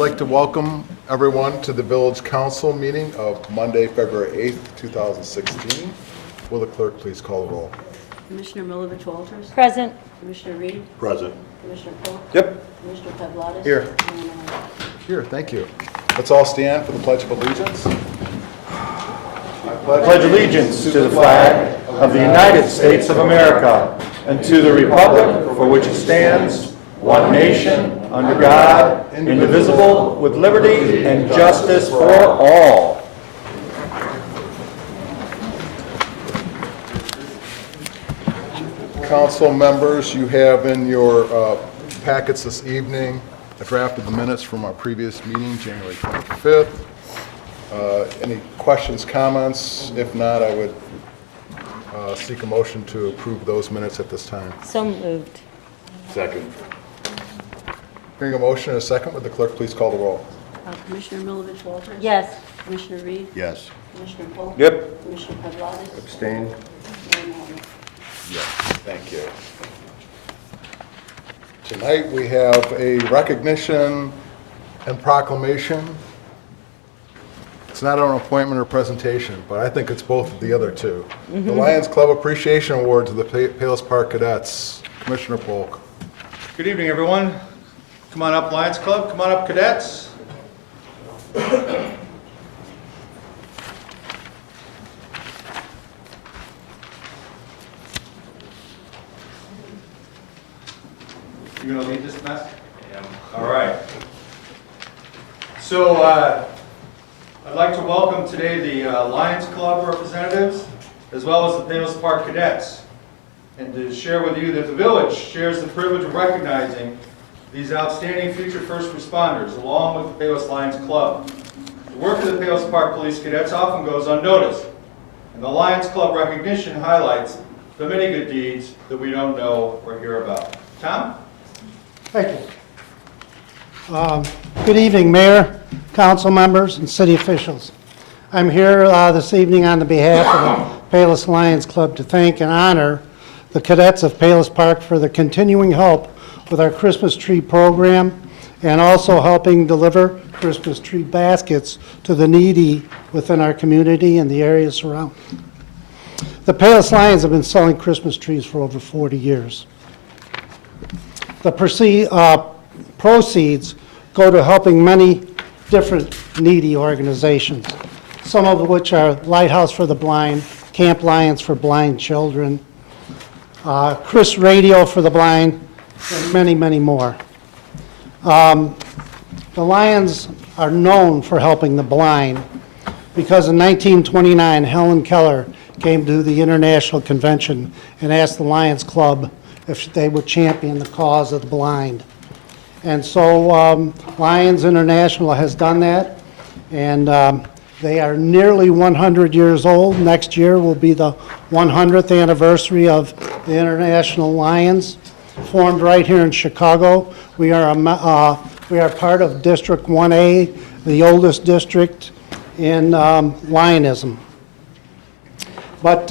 like to welcome everyone to the Village Council meeting of Monday, February 8th, 2016. Will the clerk please call the roll? Commissioner Milovich Walters. Present. Commissioner Reed. Present. Commissioner Polk. Yep. Commissioner Pavladis. Here. And Here, thank you. Let's all stand for the Pledge of Allegiance. Pledge allegiance to the flag of the United States of America and to the republic for which it stands, one nation, under God, indivisible, with liberty and justice for all. Council members, you have in your packets this evening a draft of the minutes from our previous meeting, January 25th. Any questions, comments? If not, I would seek a motion to approve those minutes at this time. So moved. Second. Hearing a motion and a second, would the clerk please call the roll? Commissioner Milovich Walters. Yes. Commissioner Reed. Yes. Commissioner Polk. Yep. Commissioner Pavladis. Abstain. And Yes, thank you. Tonight, we have a recognition and proclamation. It's not an appointment or presentation, but I think it's both of the other two. The Lions Club Appreciation Award to the Palos Park Cadets. Commissioner Polk. Good evening, everyone. Come on up, Lions Club. Come on up, cadets. You gonna lead this mess? I am. All right. So, I'd like to welcome today the Lions Club representatives, as well as the Palos Park Cadets, and to share with you that the village shares the privilege of recognizing these outstanding future first responders, along with the Palos Lions Club. The work of the Palos Park Police Cadets often goes unnoticed, and the Lions Club recognition highlights the many good deeds that we don't know or hear about. Tom? Thank you. Good evening, Mayor, council members, and city officials. I'm here this evening on the behalf of the Palos Lions Club to thank and honor the cadets of Palos Park for their continuing help with our Christmas tree program and also helping deliver Christmas tree baskets to the needy within our community and the areas surrounding. The Palos Lions have been selling Christmas trees for over 40 years. The proceeds go to helping many different needy organizations, some of which are Lighthouse for the Blind, Camp Lions for Blind Children, Chris Radio for the Blind, and many, many more. The Lions are known for helping the blind because in 1929, Helen Keller came to the International Convention and asked the Lions Club if they would champion the cause of the blind. And so Lions International has done that, and they are nearly 100 years old. Next year will be the 100th anniversary of the International Lions, formed right here in Chicago. We are part of District 1A, the oldest district in Lionism. But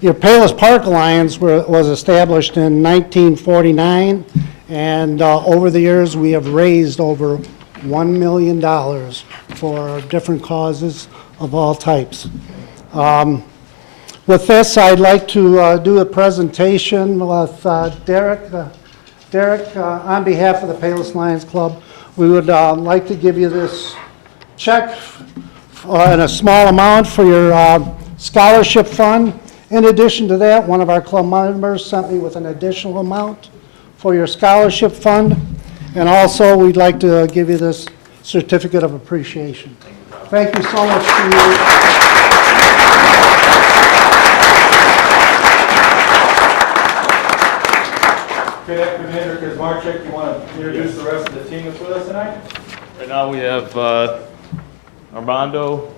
your Palos Park Lions was established in 1949, and over the years we have raised over $1 million for different causes of all types. With this, I'd like to do a presentation with Derek. Derek, on behalf of the Palos Lions Club, we would like to give you this check in a small amount for your scholarship fund. In addition to that, one of our club members sent me with an additional amount for your scholarship fund. And also, we'd like to give you this certificate of appreciation. Thank you so much to you. Cadet Commander Kazmarczyk, you want to introduce the rest of the team that's with us tonight? Right now we have Armando,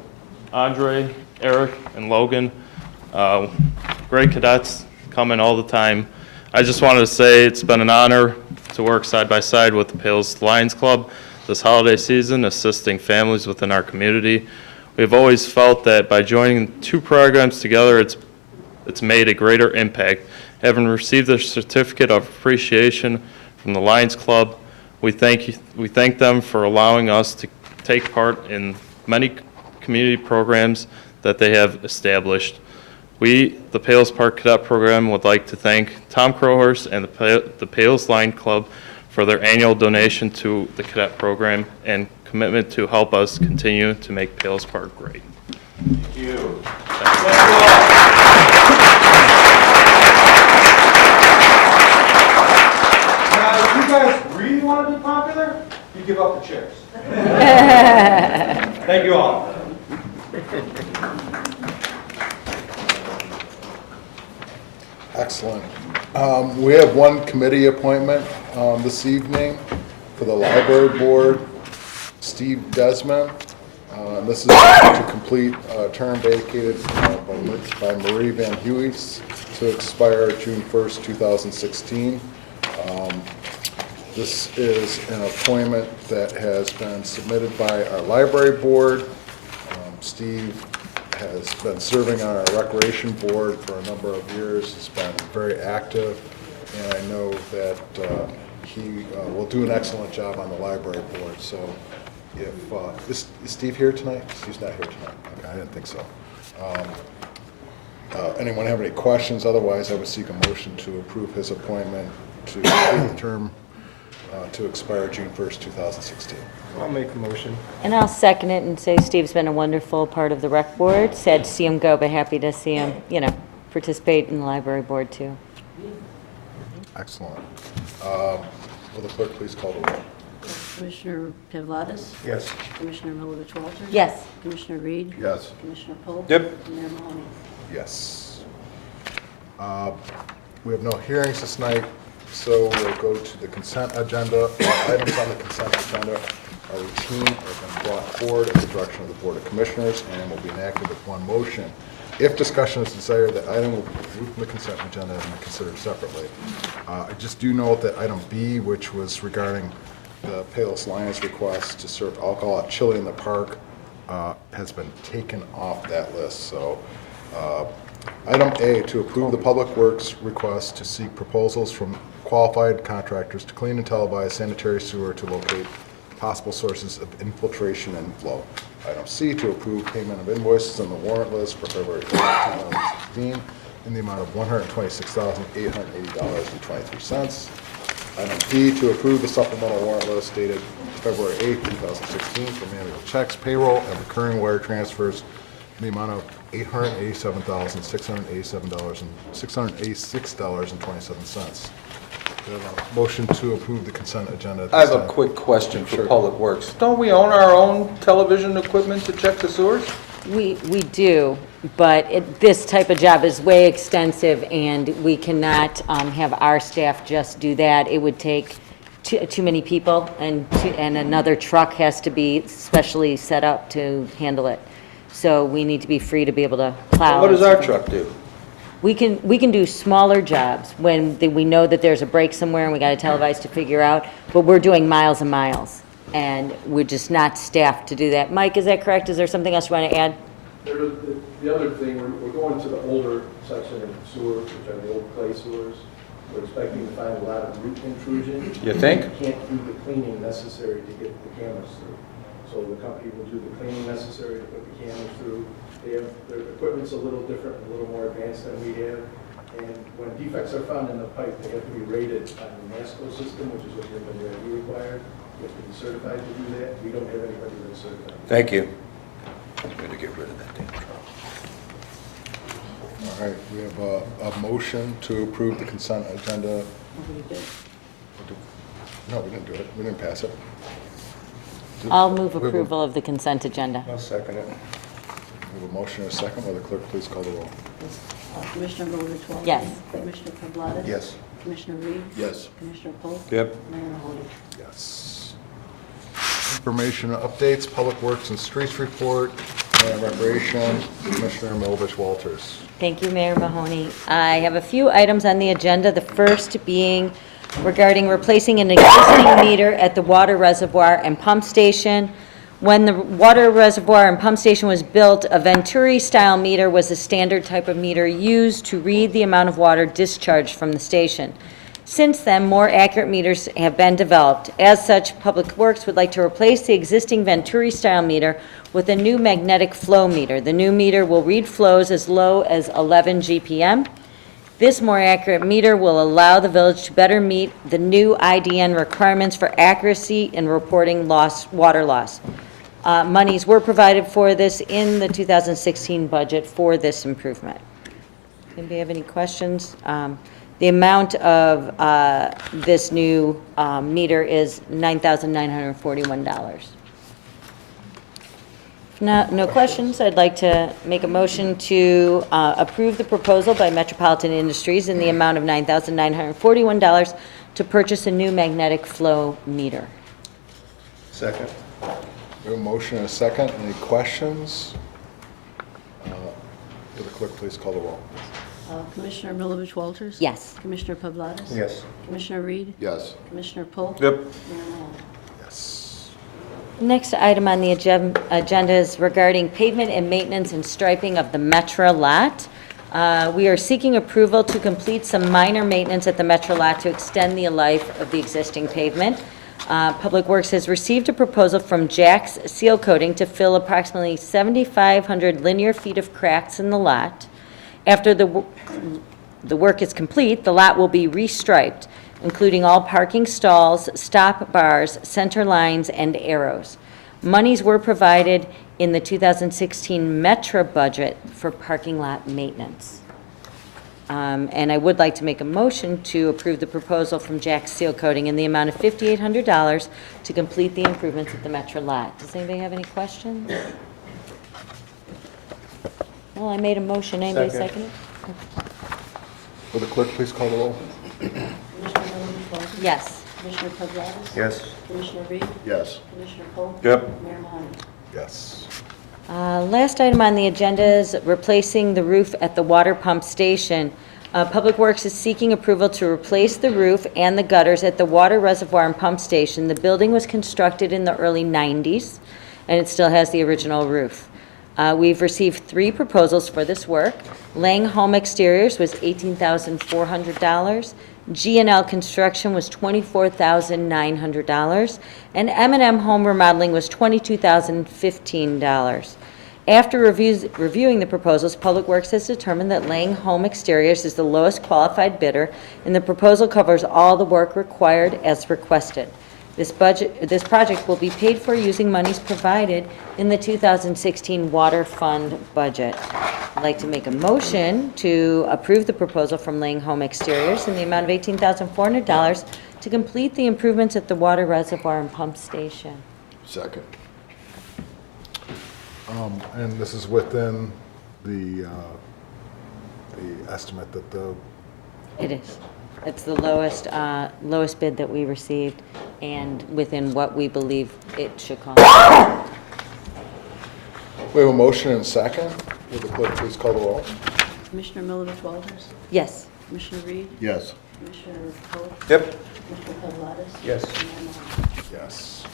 Andre, Eric, and Logan. Great cadets, come in all the time. I just wanted to say it's been an honor to work side by side with the Palos Lions Club this holiday season, assisting families within our community. We've always felt that by joining two programs together, it's made a greater impact. Having received a certificate of appreciation from the Lions Club, We thank them for allowing us to take part in many community programs that they have established. We, the Palos Park Cadet Program, would like to thank Tom Crowhurst and the Palos Lion Club for their annual donation to the cadet program and commitment to help us continue to make Palos Park great. Thank you. Now, if you guys really want to be popular, you give up the chairs. Thank you all. Excellent. We have one committee appointment this evening for the library board. Steve Desmond. And this is to complete a term vacated by Marie Van Huys to expire June 1st, 2016. This is an appointment that has been submitted by our library board. Steve has been serving on our recreation board for a number of years. He's been very active, and I know that he will do an excellent job on the library board. So if, is Steve here tonight? Steve's not here tonight. Okay, I didn't think so. Anyone have any questions? Otherwise, I would seek a motion to approve his appointment to the term to expire June 1st, 2016. I'll make a motion. And I'll second it and say Steve's been a wonderful part of the rec board. Sad to see him go, but happy to see him, participate in the library board too. Excellent. Will the clerk please call the roll? Commissioner Pavladis? Yes. Commissioner Milovich Walters? Yes. Commissioner Reed? Yes. Commissioner Polk? Yep. And Mayor Mahoney? Yes. We have no hearings this night, so we'll go to the consent agenda. Items on the consent agenda are routine, have been brought forward at the direction of the Board of Commissioners and will be enacted with one motion. If discussion is desired, that item will be removed from the consent agenda and considered separately. I just do note that item B, which was regarding the Palos Lions request to serve alcohol at Chili in the Park, has been taken off that list. So item A, to approve the Public Works request to seek proposals from qualified contractors to clean and televise sanitary sewer to locate possible sources of infiltration and flow. Item C, to approve payment of invoices on the warrant list for February 4th, 2016 in the amount of $126,880.23. Item D, to approve the supplemental warrant list dated February 8th, 2016 for manual checks, payroll, and recurring wire transfers in the amount of $887,686.27. Motion to approve the consent agenda. I have a quick question for Public Works. Don't we own our own television equipment to check the sewers? We do, but this type of job is way extensive, and we cannot have our staff just do that. It would take too many people, and another truck has to be specially set up to handle it. So we need to be free to be able to plow. What does our truck do? We can do smaller jobs when we know that there's a break somewhere and we got to televise to figure out, but we're doing miles and miles, and we're just not staffed to do that. Mike, is that correct? Is there something else you want to add? The other thing, we're going to the older section of sewers, which are the old clay sewers. We're expecting to find a lot of root intrusion. You think? We can't do the cleaning necessary to get the cameras through. So the company will do the cleaning necessary to put the cameras through. Their equipment's a little different, a little more advanced than we have. And when defects are found in the pipe, they have to be rated on the NASCO system, which is what your WID required. You have to be certified to do that. We don't have anybody that's certified. Thank you. I'm going to get rid of that damn truck. All right, we have a motion to approve the consent agenda. No, we didn't do it. We didn't pass it. I'll move approval of the consent agenda. I'll second it. We have a motion and a second. Will the clerk please call the roll? Commissioner Milovich Walters? Yes. Commissioner Pavladis? Yes. Commissioner Reed? Yes. Commissioner Polk? Yep. Mayor Mahoney? Yes. Information updates, Public Works and Streets Report, and Recreation, Commissioner Milovich Walters. Thank you, Mayor Mahoney. I have a few items on the agenda, the first being regarding replacing an existing meter at the water reservoir and pump station. When the water reservoir and pump station was built, a Venturi-style meter was the standard type of meter used to read the amount of water discharged from the station. Since then, more accurate meters have been developed. As such, Public Works would like to replace the existing Venturi-style meter with a new magnetic flow meter. The new meter will read flows as low as 11 GPM. This more accurate meter will allow the village to better meet the new IDN requirements for accuracy in reporting water loss. Monies were provided for this in the 2016 budget for this improvement. Anybody have any questions? The amount of this new meter is $9,941. No questions. I'd like to make a motion to approve the proposal by Metropolitan Industries in the amount of $9,941 to purchase a new magnetic flow meter. Second. We have a motion and a second. Any questions? Will the clerk please call the roll? Commissioner Milovich Walters? Yes. Commissioner Pavladis? Yes. Commissioner Reed? Yes. Commissioner Polk? Yep. Mayor Mahoney? Yes. Next item on the agenda is regarding pavement and maintenance and striping of the Metra lot. We are seeking approval to complete some minor maintenance at the Metra lot to extend the life of the existing pavement. Public Works has received a proposal from Jack's Seal Coating to fill approximately 7,500 linear feet of cracks in the lot. After the work is complete, the lot will be restriped, including all parking stalls, stop bars, center lines, and arrows. Monies were provided in the 2016 Metra budget for parking lot maintenance. And I would like to make a motion to approve the proposal from Jack's Seal Coating in the amount of $5,800 to complete the improvements at the Metra lot. Does anybody have any questions? Well, I made a motion. Anybody second it? Will the clerk please call the roll? Commissioner Milovich Walters? Yes. Commissioner Pavladis? Yes. Commissioner Reed? Yes. Commissioner Polk? Yep. Mayor Mahoney? Yes. Last item on the agenda is replacing the roof at the water pump station. Public Works is seeking approval to replace the roof and the gutters at the water reservoir and pump station. The building was constructed in the early 90s, and it still has the original roof. We've received 3 proposals for this work. Lang Home Exteriors was $18,400. G&L Construction was $24,900, and M&M Home Remodeling was $22,015. After reviewing the proposals, Public Works has determined that Lang Home Exteriors is the lowest qualified bidder, and the proposal covers all the work required as requested. This project will be paid for using monies provided in the 2016 Water Fund budget. I'd like to make a motion to approve the proposal from Lang Home Exteriors in the amount of $18,400 to complete the improvements at the water reservoir and pump station. Second. And this is within the estimate that the, It is. It's the lowest bid that we received and within what we believe it should cost. we have a motion and a second. Will the clerk please call the roll? Commissioner Milovich Walters? Yes. Commissioner Reed? Yes. Commissioner Polk? Yep. Commissioner Pavladis? Yes. Mayor Mahoney? Yes.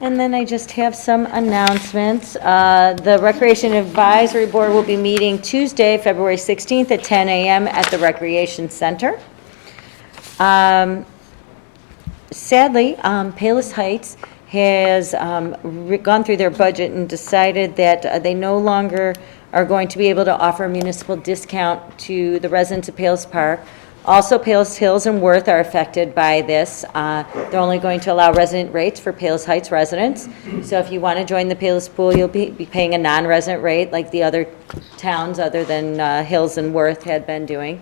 And then I just have some announcements. The Recreation Advisory Board will be meeting Tuesday, February 16th at 10 a.m. at the Recreation Center. Sadly, Palos Heights has gone through their budget and decided that they no longer are going to be able to offer a municipal discount to the residents of Palos Park. Also, Palos Hills and Worth are affected by this. They're only going to allow resident rates for Palos Heights residents. So if you want to join the Palos Pool, you'll be paying a non-resident rate like the other towns other than Hills and Worth had been doing.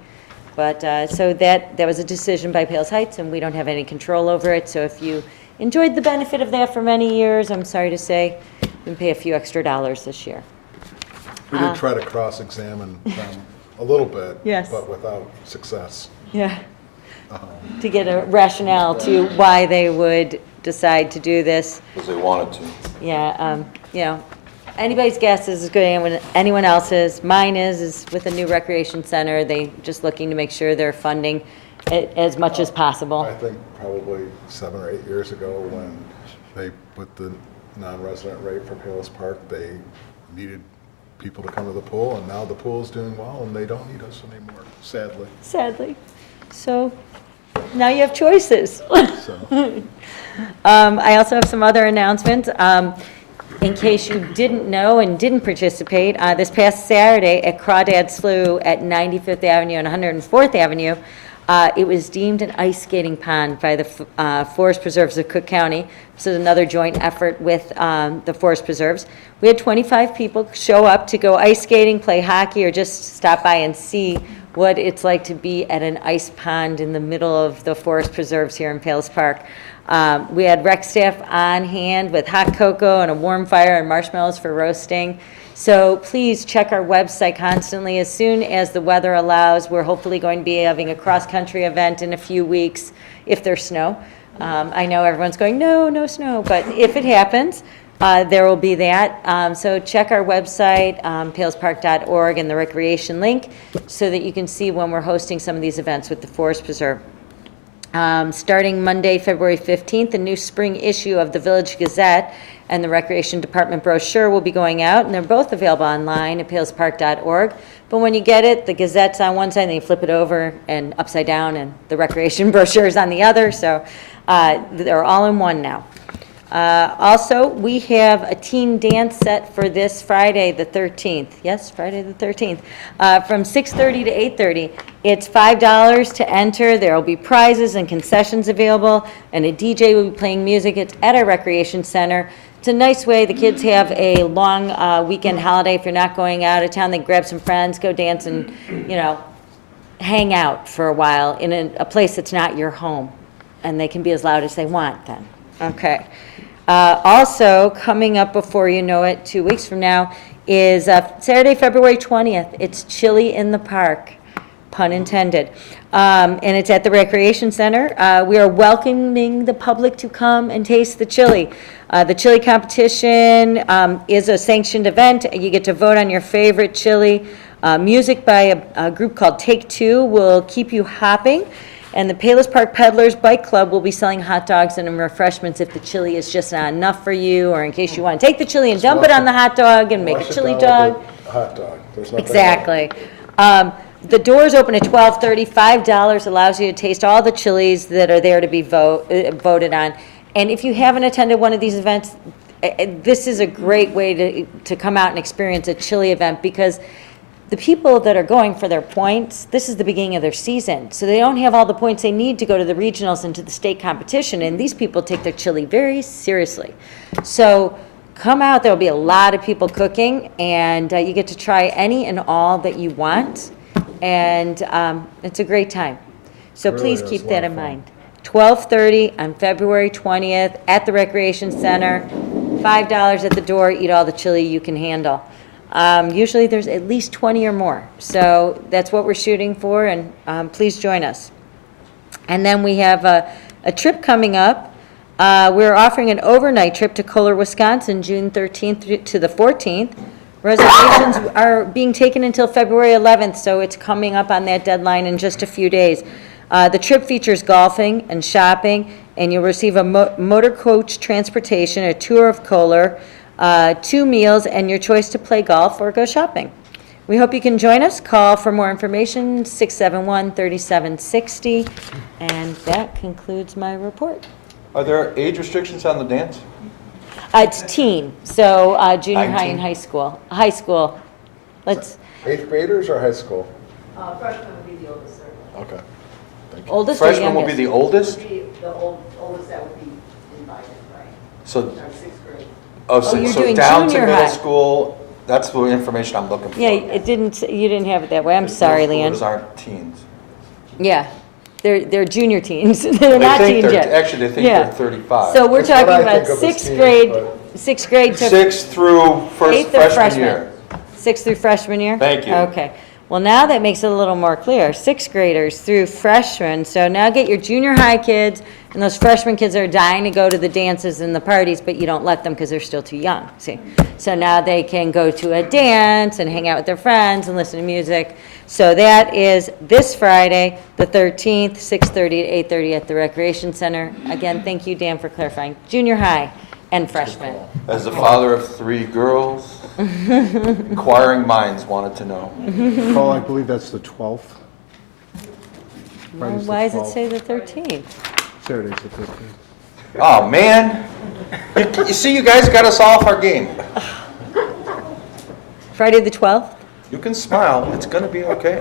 But, so that was a decision by Palos Heights, and we don't have any control over it. So if you enjoyed the benefit of that for many years, I'm sorry to say, you can pay a few extra dollars this year. We did try to cross-examine them a little bit. Yes. But without success. Yeah. To get a rationale to why they would decide to do this. Because they wanted to. Yeah, you know, anybody's guess is as good as anyone else's. Mine is with the new recreation center, they just looking to make sure they're funding it as much as possible. I think probably 7 or 8 years ago when they put the non-resident rate for Palos Park, they needed people to come to the pool, and now the pool's doing well, and they don't need us anymore, sadly. Sadly. So Now you have choices. So, I also have some other announcements. In case you didn't know and didn't participate, this past Saturday at Crawdad Slough at 95th Avenue and 104th Avenue, it was deemed an ice skating pond by the Forest Preserves of Cook County. This is another joint effort with the Forest Preserves. We had 25 people show up to go ice skating, play hockey, or just stop by and see what it's like to be at an ice pond in the middle of the Forest Preserves here in Palos Park. We had rec staff on hand with hot cocoa and a warm fire and marshmallows for roasting. So please check our website constantly. As soon as the weather allows, we're hopefully going to be having a cross-country event in a few weeks if there's snow. I know everyone's going, no snow, but if it happens, there will be that. So check our website, palospark.org, and the recreation link so that you can see when we're hosting some of these events with the Forest Preserve. Starting Monday, February 15th, a new spring issue of the Village Gazette and the Recreation Department brochure will be going out, and they're both available online at palospark.org. But when you get it, the Gazette's on one side, and then you flip it over and upside down, and the Recreation brochure is on the other, so they're all in one now. Also, we have a teen dance set for this Friday, the 13th. Yes, Friday the 13th, from 6:30 to 8:30. It's $5 to enter. There will be prizes and concessions available, and a DJ will be playing music. It's at our recreation center. It's a nice way. The kids have a long weekend holiday. If you're not going out of town, they grab some friends, go dance, and, hang out for a while in a place that's not your home. And they can be as loud as they want then. Okay. Also, coming up before you know it, 2 weeks from now, is Saturday, February 20th. It's Chili in the Park, pun intended. And it's at the Recreation Center. We are welcoming the public to come and taste the chili. The chili competition is a sanctioned event. You get to vote on your favorite chili. Music by a group called Take Two will keep you hopping. And the Palos Park Peddlers Bike Club will be selling hot dogs and refreshments if the chili is just not enough for you, or in case you want to take the chili and dump it on the hot dog and make a wash it chili down dog. with the hot dog. There's nothing Exactly. The doors open at 12:30. $5 allows you to taste all the chilies that are there to be voted on. And if you haven't attended one of these events, this is a great way to come out and experience a chili event, because the people that are going for their points, this is the beginning of their season. So they don't have all the points they need to go to the regionals and to the state competition. And these people take their chili very seriously. So come out. There will be a lot of people cooking, and you get to try any and all that you want. And it's a great time. So Really please is keep a lot that of in fun. mind. 12:30 on February 20th at the Recreation Center. $5 at the door. Eat all the chili you can handle. Usually there's at least 20 or more. So that's what we're shooting for, and please join us. And then we have a trip coming up. We're offering an overnight trip to Kohler, Wisconsin, June 13th to the 14th. Reservations are being taken until February 11th, so it's coming up on that deadline in just a few days. The trip features golfing and shopping, and you'll receive a motor coach transportation, a tour of Kohler, 2 meals, and your choice to play golf or go shopping. We hope you can join us. Call for more information, 671-3760. And that concludes my report. Are there age restrictions on the dance? It's teen, so junior high 19. and high school. High school. Let's, 8th graders or high school? Freshman would be the oldest, sir. Okay. oldest or Freshman will be youngest? the oldest? Would be the oldest that would be invited, right? So, Our 6th grade. you're so doing down to junior middle high. school, that's the information I'm looking for. Yeah, you didn't have it that way. I'm sorry, Middle schoolers Leanne. aren't teens. Yeah, they're junior teens. They're They not think teens they're- yet. Actually, they think Yeah. they're 35. So we're That's what talking I about think of as sixth teens, grade, but- sixth grade to 6th through eighth or freshman year. Sixth through freshman year? Thank you. Okay. Well, now that makes it a little more clear. Sixth graders through freshmen. So now get your junior high kids and those freshman kids that are dying to go to the dances and the parties, but you don't let them because they're still too young, see? So now they can go to a dance and hang out with their friends and listen to music. So that is this Friday, the 13th, 6:30 to 8:30 at the Recreation Center. Again, thank you, Dan, for clarifying. Junior high and freshman. As the father of 3 girls, inquiring minds wanted to know. Paul, I believe that's the 12th. Why does it say the 13th? Saturday's the 15th. Oh, man. You see, you guys got us off our game. Friday the 12th? You can smile, it's gonna be okay.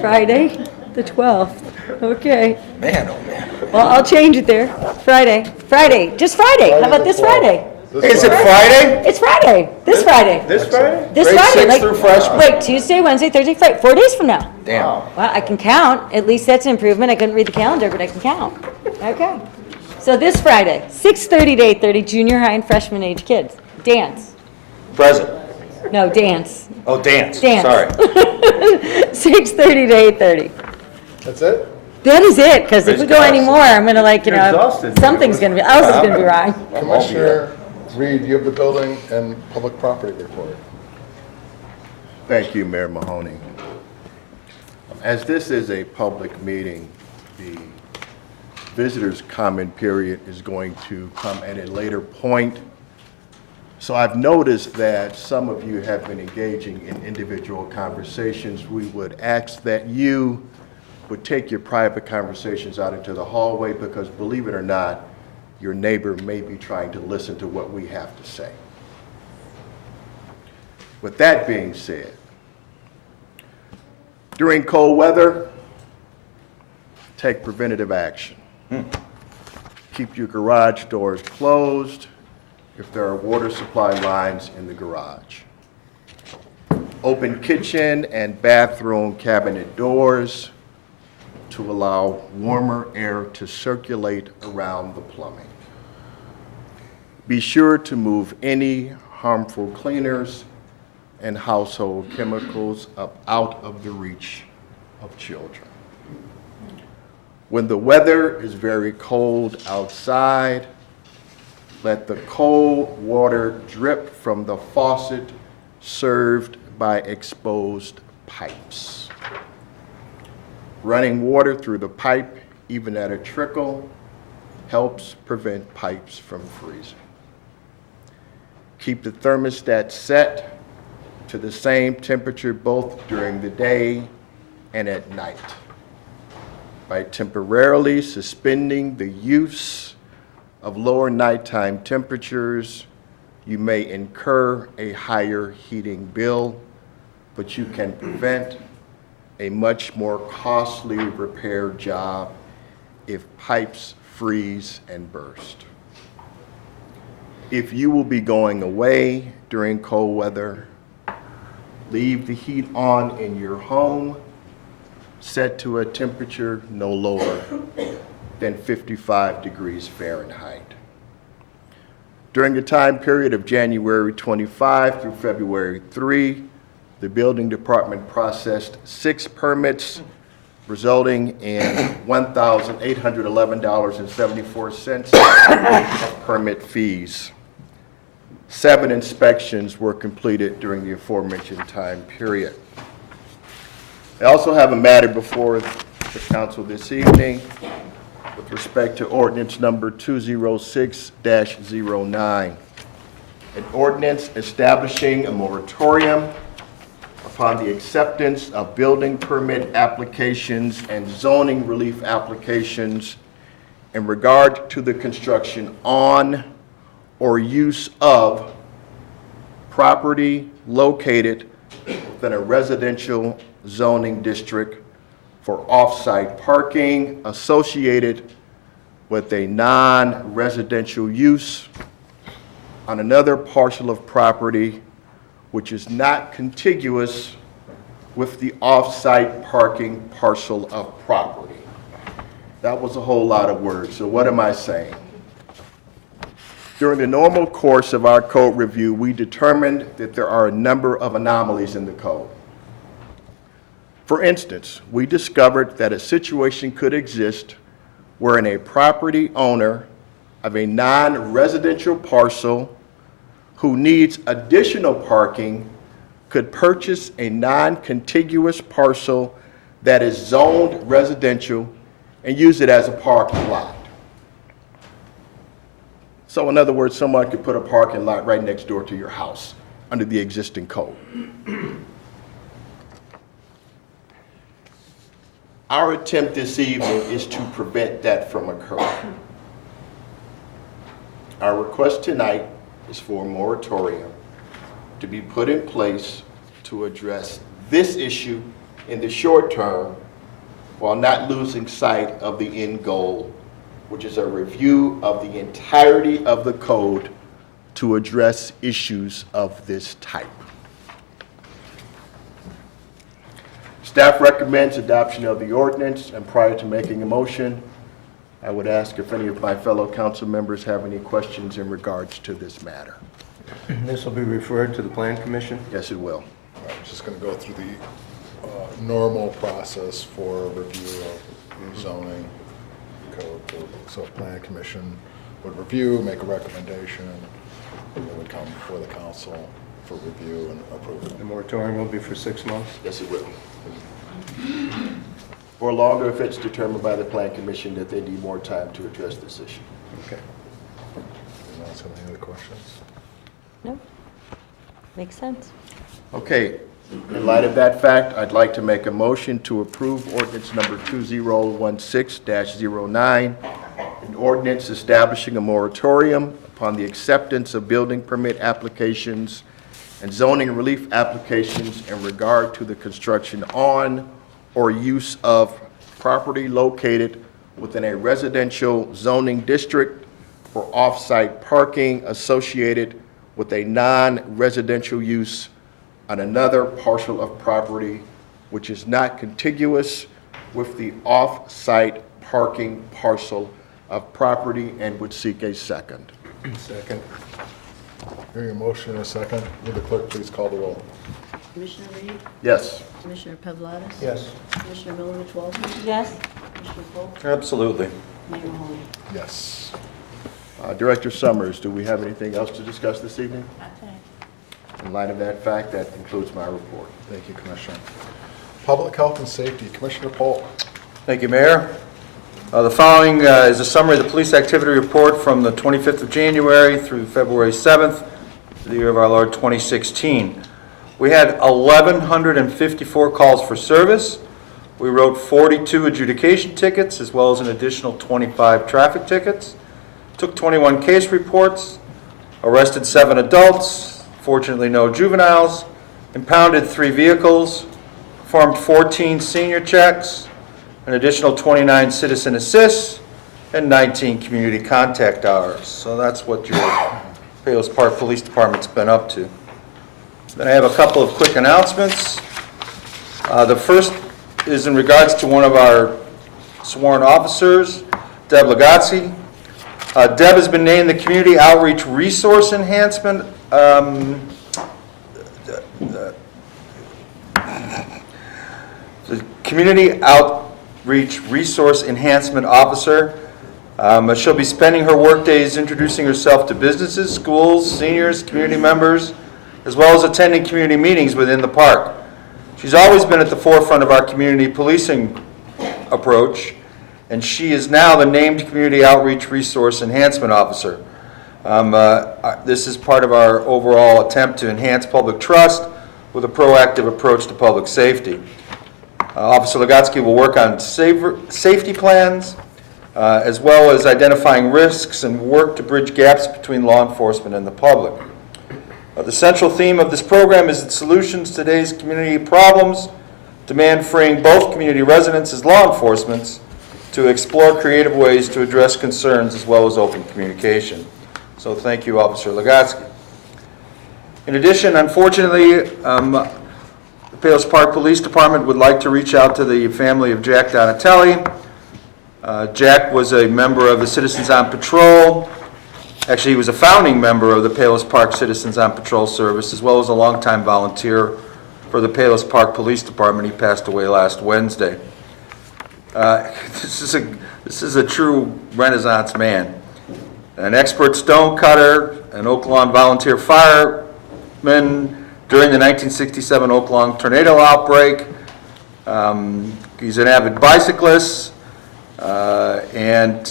Friday the 12th. Okay. Man, oh man. Well, I'll change it there. Friday. Just Friday. How about this Friday? Is it Friday? It's Friday. This Friday. This Friday? This Grade Friday. 6 through freshman. Wait, Tuesday, Wednesday, Thursday, Friday. 4 days from now. Damn. Well, I can count. At least that's an improvement. I couldn't read the calendar, but I can count. Okay. So this Friday, 6:30 to 8:30, junior high and freshman age kids. Dance. Present. No, dance. Oh, dance. Dance. Sorry. 6:30 to 8:30. That's it? That is it, because if we go any more, I'm gonna You're exhausted. something's gonna be, else is gonna be wrong. Commissioner Reed, you have the building and public property report. Thank you, Mayor Mahoney. As this is a public meeting, the visitors' comment period is going to come at a later point. So I've noticed that some of you have been engaging in individual conversations. We would ask that you would take your private conversations out into the hallway because, believe it or not, your neighbor may be trying to listen to what we have to say. With that being said, during cold weather, take preventative action. Keep your garage doors closed if there are water supply lines in the garage. Open kitchen and bathroom cabinet doors to allow warmer air to circulate around the plumbing. Be sure to move any harmful cleaners and household chemicals up out of the reach of children. When the weather is very cold outside, let the cold water drip from the faucet served by exposed pipes. Running water through the pipe, even at a trickle, helps prevent pipes from freezing. Keep the thermostat set to the same temperature both during the day and at night. By temporarily suspending the use of lower nighttime temperatures, you may incur a higher heating bill, but you can prevent a much more costly repair job if pipes freeze and burst. If you will be going away during cold weather, leave the heat on in your home, set to a temperature no lower than 55 degrees Fahrenheit. During the time period of January 25 through February 3, the building department processed 6 permits, resulting in $1,811.74 of permit fees. 7 inspections were completed during the aforementioned time period. I also have a matter before the council this evening with respect to ordinance number 206-09, an ordinance establishing a moratorium upon the acceptance of building permit applications and zoning relief applications in regard to the construction on or use of property located within a residential zoning district for off-site parking associated with a non-residential use on another parcel of property which is not contiguous with the off-site parking parcel of property. That was a whole lot of words, so what am I saying? During the normal course of our code review, we determined that there are a number of anomalies in the code. For instance, we discovered that a situation could exist wherein a property owner of a non-residential parcel who needs additional parking could purchase a non-contiguous parcel that is zoned residential and use it as a parking lot. So in other words, someone could put a parking lot right next door to your house under the existing code. Our attempt this evening is to prevent that from occurring. Our request tonight is for a moratorium to be put in place to address this issue in the short term while not losing sight of the end goal, which is a review of the entirety of the code to address issues of this type. Staff recommends adoption of the ordinance, and prior to making a motion, I would ask if any of my fellow council members have any questions in regards to this matter. This will be referred to the Plan Commission? Yes, it will. I'm just going to go through the normal process for review of zoning code. So Plan Commission would review, make a recommendation, and it would come before the council for review and approval. The moratorium will be for 6 months? Yes, it will. Or longer if it's determined by the Plan Commission that they need more time to address this issue. Okay. Anyone else have any other questions? No? Makes sense. Okay, in light of that fact, I'd like to make a motion to approve ordinance number 2016-09, an ordinance establishing a moratorium upon the acceptance of building permit applications and zoning relief applications in regard to the construction on or use of property located within a residential zoning district for off-site parking associated with a non-residential use on another parcel of property which is not contiguous with the off-site parking parcel of property, and would seek a second. Second. Hearing a motion in a second, will the clerk please call the roll? Commissioner Reed? Yes. Commissioner Pavladis? Yes. Commissioner Milovich Walters? Yes? Commissioner Polk? Absolutely. Mayor Mahoney? Yes. Director Summers, do we have anything else to discuss this evening? Not today. In light of that fact, that concludes my report. Thank you, Commissioner. Public Health and Safety, Commissioner Polk. Thank you, Mayor. The following is a summary of the police activity report from the 25th of January through February 7th, the year of our Lord 2016. We had 1,154 calls for service. We wrote 42 adjudication tickets, as well as an additional 25 traffic tickets. Took 21 case reports, arrested 7 adults, fortunately no juveniles, impounded 3 vehicles, performed 14 senior checks, an additional 29 citizen assists, and 19 community contact hours. So that's what your Palos Park Police Department's been up to. Then I have a couple of quick announcements. The first is in regards to one of our sworn officers, Deb Legatzi. Deb has been named the Community Outreach Resource Enhancement the Community Outreach Resource Enhancement Officer. She'll be spending her workdays introducing herself to businesses, schools, seniors, community members, as well as attending community meetings within the park. She's always been at the forefront of our community policing approach, and she is now the named Community Outreach Resource Enhancement Officer. This is part of our overall attempt to enhance public trust with a proactive approach to public safety. Officer Legatski will work on safety plans, as well as identifying risks and work to bridge gaps between law enforcement and the public. The central theme of this program is that solutions to today's community problems demand freeing both community residents as law enforcement to explore creative ways to address concerns as well as open communication. So thank you, Officer Legatski. In addition, unfortunately, the Palos Park Police Department would like to reach out to the family of Jack Donatelli. Jack was a member of the Citizens on Patrol. Actually, he was a founding member of the Palos Park Citizens on Patrol service, as well as a longtime volunteer for the Palos Park Police Department. He passed away last Wednesday. This is a true Renaissance man. An expert stone cutter, an Oak Lawn volunteer fireman during the 1967 Oak Lawn tornado outbreak. He's an avid bicyclist and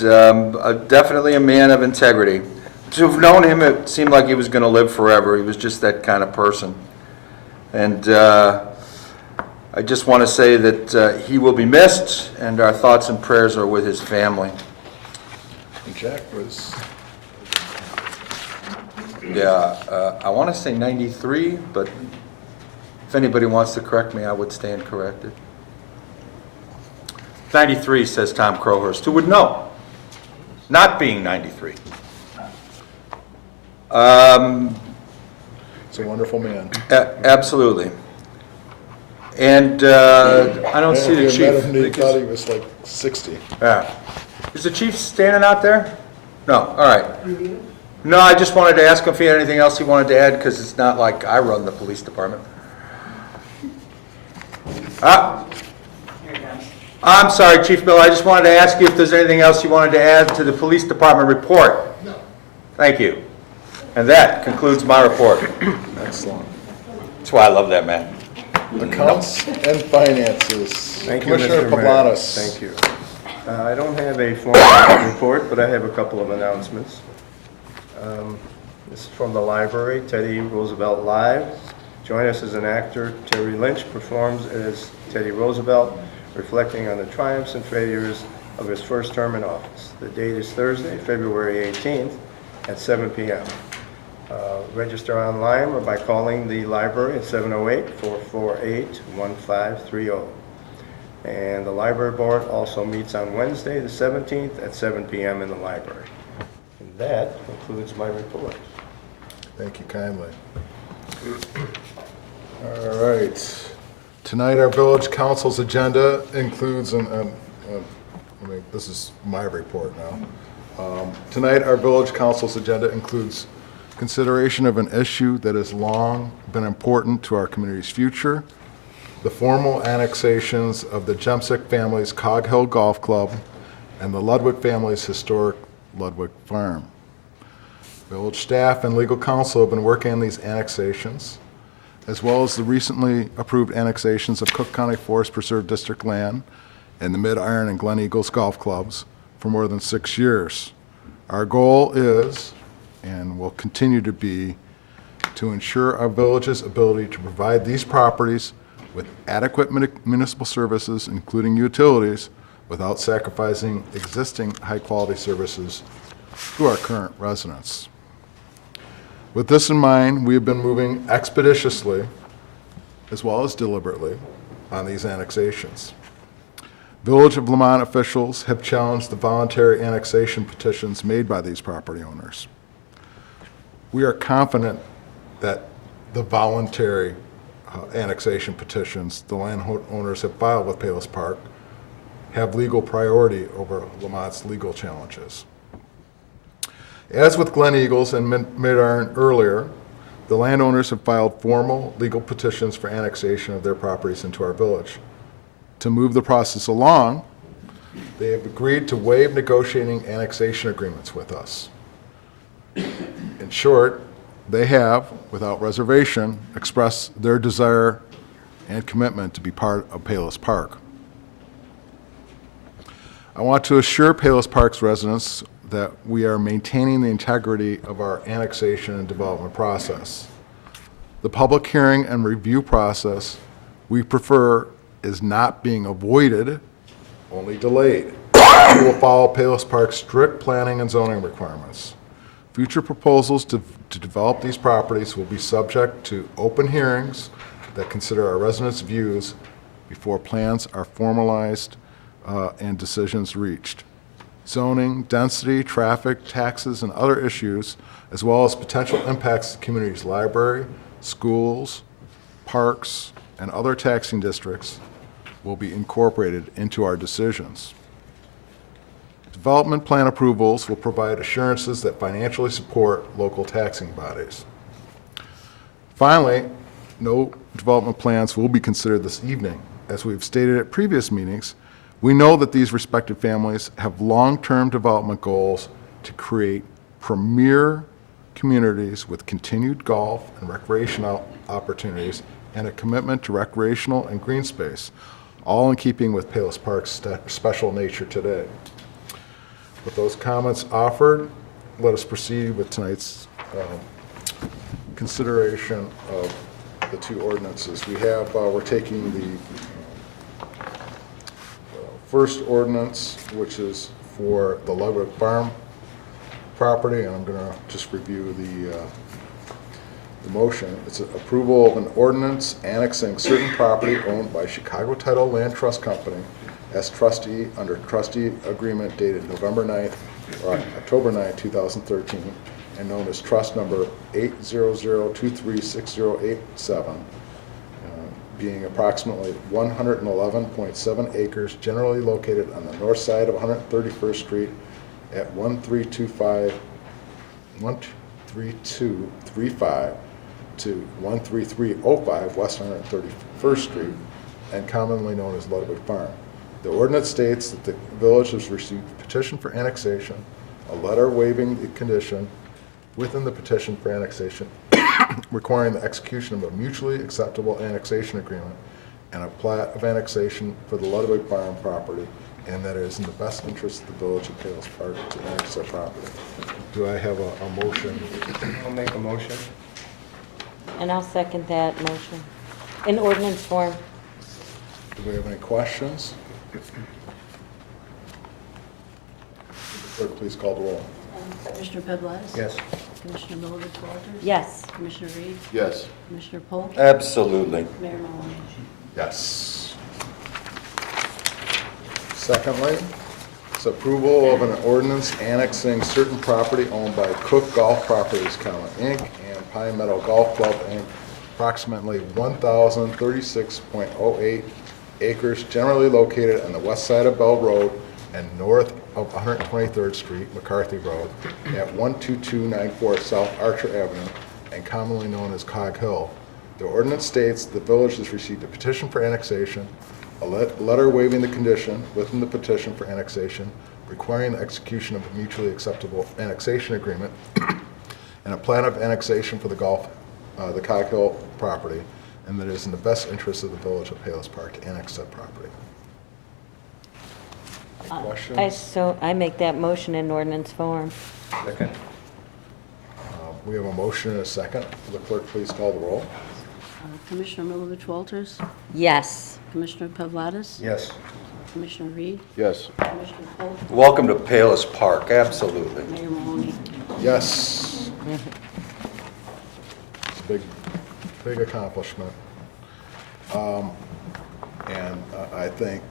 definitely a man of integrity. To have known him, it seemed like he was going to live forever. He was just that kind of person. And I just want to say that he will be missed, and our thoughts and prayers are with his family. And Jack was, Yeah, I want to say 93, but if anybody wants to correct me, I would stand corrected. 93, says Tom Crowhurst. Who would know? Not being 93. he's a wonderful man. Absolutely. And I don't see the If you met chief. him, you thought he was like 60. Yeah. Is the chief standing out there? No, all right. No, I just wanted to ask him if he had anything else he wanted to add, because it's not like I run the police department. I'm sorry, Chief Miller, I just wanted to ask you if there's anything else you wanted to add to the police department report. No. Thank you. And that concludes my report. Excellent. That's why I love that man. Accounts and finances. Thank you, Commissioner Mr. Mayor. Pavlanis. Thank you. I don't have a formal report, but I have a couple of announcements. This is from the library, Teddy Roosevelt Live. Join us as an actor. Terry Lynch performs as Teddy Roosevelt, reflecting on the triumphs and failures of his first term in office. The date is Thursday, February 18th at 7 p.m. Register online or by calling the library at 708-448-1530. And the library board also meets on Wednesday, the 17th at 7 p.m. in the library. And that concludes my report. Thank you kindly. All right. Tonight, our village council's agenda includes, this is my report now. Tonight, our village council's agenda includes consideration of an issue that has long been important to our community's future, the formal annexations of the Jemsick family's Cog Hill Golf Club and the Ludwig family's historic Ludwig Farm. Village staff and legal counsel have been working on these annexations, as well as the recently approved annexations of Cook County Forest Preserve District land and the Mid-Iron and Glen Eagles golf clubs for more than 6 years. Our goal is, and will continue to be, to ensure our village's ability to provide these properties with adequate municipal services, including utilities, without sacrificing existing high-quality services to our current residents. With this in mind, we have been moving expeditiously, as well as deliberately, on these annexations. Village of Lamont officials have challenged the voluntary annexation petitions made by these property owners. We are confident that the voluntary annexation petitions the landowners have filed with Palos Park have legal priority over Lamont's legal challenges. As with Glen Eagles and Mid-Iron earlier, the landowners have filed formal legal petitions for annexation of their properties into our village. To move the process along, they have agreed to waive negotiating annexation agreements with us. In short, they have, without reservation, expressed their desire and commitment to be part of Palos Park. I want to assure Palos Park's residents that we are maintaining the integrity of our annexation and development process. The public hearing and review process we prefer is not being avoided, only delayed. We will follow Palos Park's strict planning and zoning requirements. Future proposals to develop these properties will be subject to open hearings that consider our residents' views before plans are formalized and decisions reached. Zoning, density, traffic, taxes, and other issues, as well as potential impacts to the community's library, schools, parks, and other taxing districts will be incorporated into our decisions. Development plan approvals will provide assurances that financially support local taxing bodies. Finally, no development plans will be considered this evening. As we've stated at previous meetings, we know that these respective families have long-term development goals to create premier communities with continued golf and recreational opportunities and a commitment to recreational and green space, all in keeping with Palos Park's special nature today. With those comments offered, let us proceed with tonight's consideration of the two ordinances. We're taking the first ordinance, which is for the Ludwig Farm property, and I'm going to just review the motion. It's approval of an ordinance annexing certain property owned by Chicago Title Land Trust Company as trustee under trustee agreement dated November 9th or October 9th, 2013, and known as trust number 800236087, being approximately 111.7 acres generally located on the north side of 131st Street at 13235 to 13305 West 131st Street, and commonly known as Ludwig Farm. The ordinance states that the village has received a petition for annexation, a letter waiving the condition within the petition for annexation requiring the execution of a mutually acceptable annexation agreement and a plat of annexation for the Ludwig Farm property, and that it is in the best interest of the village of Palos Park to annex that property. Do I have a motion? I'll make a motion. And I'll second that motion. In ordinance form. Do we have any questions? Clerk, please call the roll. Commissioner Pavladis? Yes. Commissioner Milovich Walters? Yes. Commissioner Reed? Yes. Commissioner Polk? Absolutely. Mayor Mahoney? Yes. Secondly, it's approval of an ordinance annexing certain property owned by Cook Golf Properties, Inc. and Pine Meadow Golf Club, Inc., approximately 1,036.08 acres generally located on the west side of Bell Road and north of 123rd Street, McCarthy Road, at 12294 South Archer Avenue, and commonly known as Cog Hill. The ordinance states the village has received a petition for annexation, a letter waiving the condition within the petition for annexation, requiring the execution of a mutually acceptable annexation agreement, and a plan of annexation for the Cog Hill property, and that it is in the best interest of the village of Palos Park to annex that property. Any questions? I make that motion in ordinance form. Second. We have a motion and a second. Will the clerk please call the roll? Commissioner Milovich Walters? Yes. Commissioner Pavladis? Yes. Commissioner Reed? Yes. Commissioner Polk? Welcome to Palos Park, absolutely. Mayor Mahoney? Yes. It's a big accomplishment. And I thank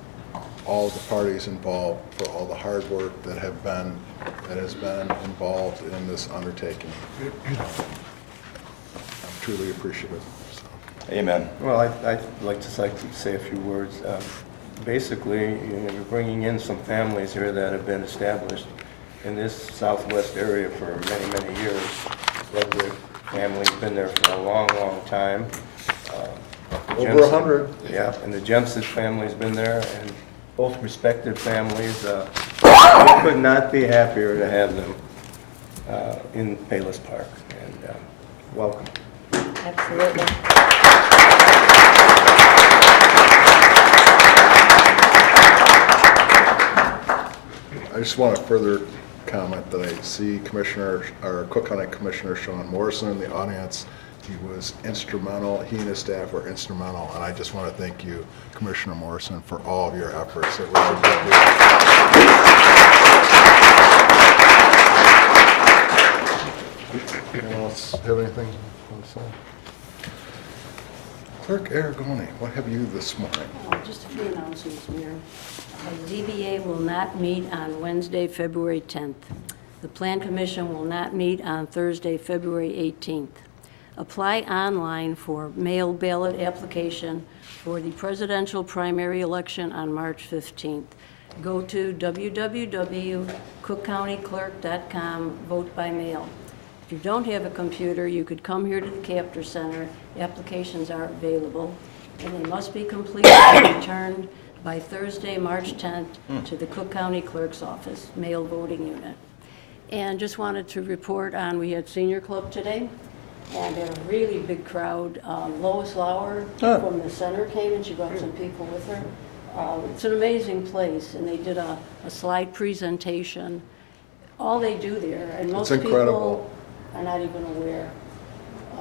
all the parties involved for all the hard work that has been involved in this undertaking. I'm truly appreciative. So. Amen. Well, I'd like to say a few words. Basically, you're bringing in some families here that have been established in this southwest area for many, many years. Ludwig family's been there for a long, long time. Over 100. Yeah, and the Jemsett family's been there, and both respected families. We could not be happier to have them in Palos Park, and welcome. Absolutely. I just want to further comment that I see Cook County Commissioner Sean Morrison in the audience. He was instrumental, he and his staff were instrumental, and I just want to thank you, Commissioner Morrison, for all of your efforts. It was a big deal. Anyone else have anything to say? Clerk Aragoni, what have you this morning? Just a few announcements, Mayor. The ZBA will not meet on Wednesday, February 10th. The Plan Commission will not meet on Thursday, February 18th. Apply online for mail ballot application for the presidential primary election on March 15th. Go to www.cookcountyclerk.com, vote by mail. If you don't have a computer, you could come here to the Captor Center. Applications are available, and they must be completed and returned by Thursday, March 10th to the Cook County Clerk's office, mail voting unit. And just wanted to report on, we had Senior Club today, and a really big crowd. Lois Lauer from the center came, and she brought some people with her. It's an amazing place, and they did a slide presentation. All they do there, and most people are not even aware.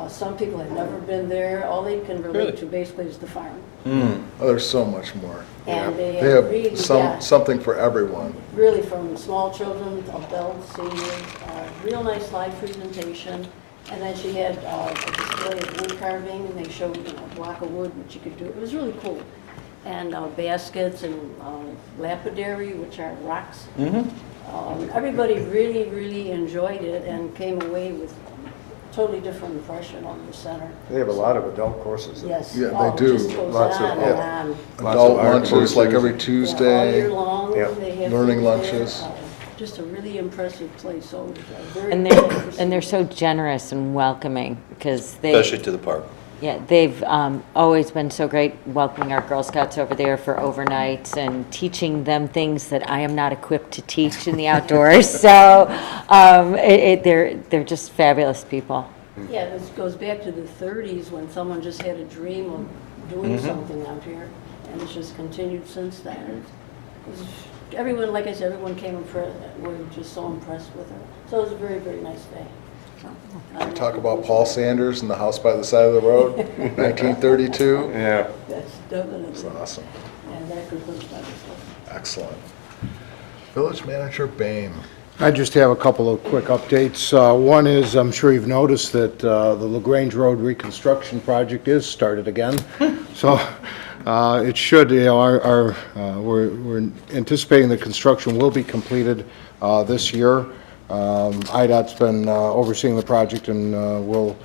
Some people have never been there. All they can relate to basically is the farm. Oh, there's so much more. And they They have really, have something for everyone. really from small children, adults, seniors, real nice live presentation. And then she had a display of wood carving, and they showed a block of wood, which you could do. It was really cool. And baskets and lapidary, which are rocks. Everybody really, really enjoyed it and came away with a totally different impression on the center. They have a lot of adult courses. Yes. Yeah, Oh, they do. It just goes Lots of- on and on. Adult art lunches, like every courses. Yeah, all Tuesday. year long, Yeah. they have Learning things there. lunches. Just a really impressive place, so very. And they're so generous and welcoming, because they. Especially to the park. Yeah, they've always been so great welcoming our Girl Scouts over there for overnights and teaching them things that I am not equipped to teach in the outdoors. So they're just fabulous people. Yeah, this goes back to the 30s when someone just had a dream of doing something out here, and it's just continued since then. It was, everyone, like I said, everyone came impressed, were just so impressed with her. So it was a very, very nice day. So, Talk about Paul Sanders and the house by the side of the road, 1932. Yeah. That's definitely. It's awesome. And that concludes my report. Excellent. Village Manager Boehm. I just have a couple of quick updates. One is, I'm sure you've noticed that the LaGrange Road reconstruction project is started again. So it should, we're anticipating the construction will be completed this year. IDOT's been overseeing the project, and we'll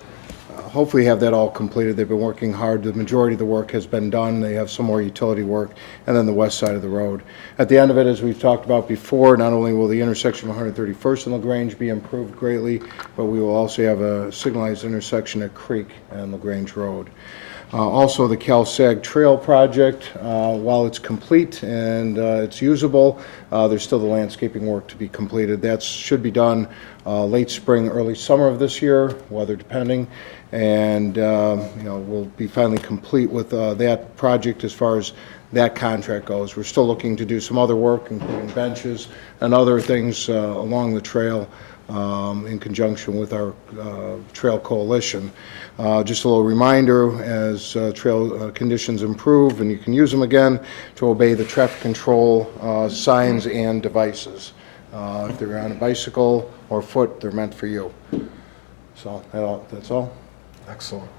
hopefully have that all completed. They've been working hard. The majority of the work has been done. They have some more utility work, and then the west side of the road. At the end of it, as we've talked about before, not only will the intersection of 131st and LaGrange be improved greatly, but we will also have a signalized intersection at Creek and LaGrange Road. Also, the CalSag Trail project, while it's complete and it's usable, there's still the landscaping work to be completed. That should be done late spring, early summer of this year, weather depending. And we'll be finally complete with that project as far as that contract goes. We're still looking to do some other work, including benches and other things along the trail in conjunction with our Trail Coalition. Just a little reminder, as trail conditions improve and you can use them again, to obey the traffic control signs and devices. If they're on a bicycle or foot, they're meant for you. So that's all. Excellent.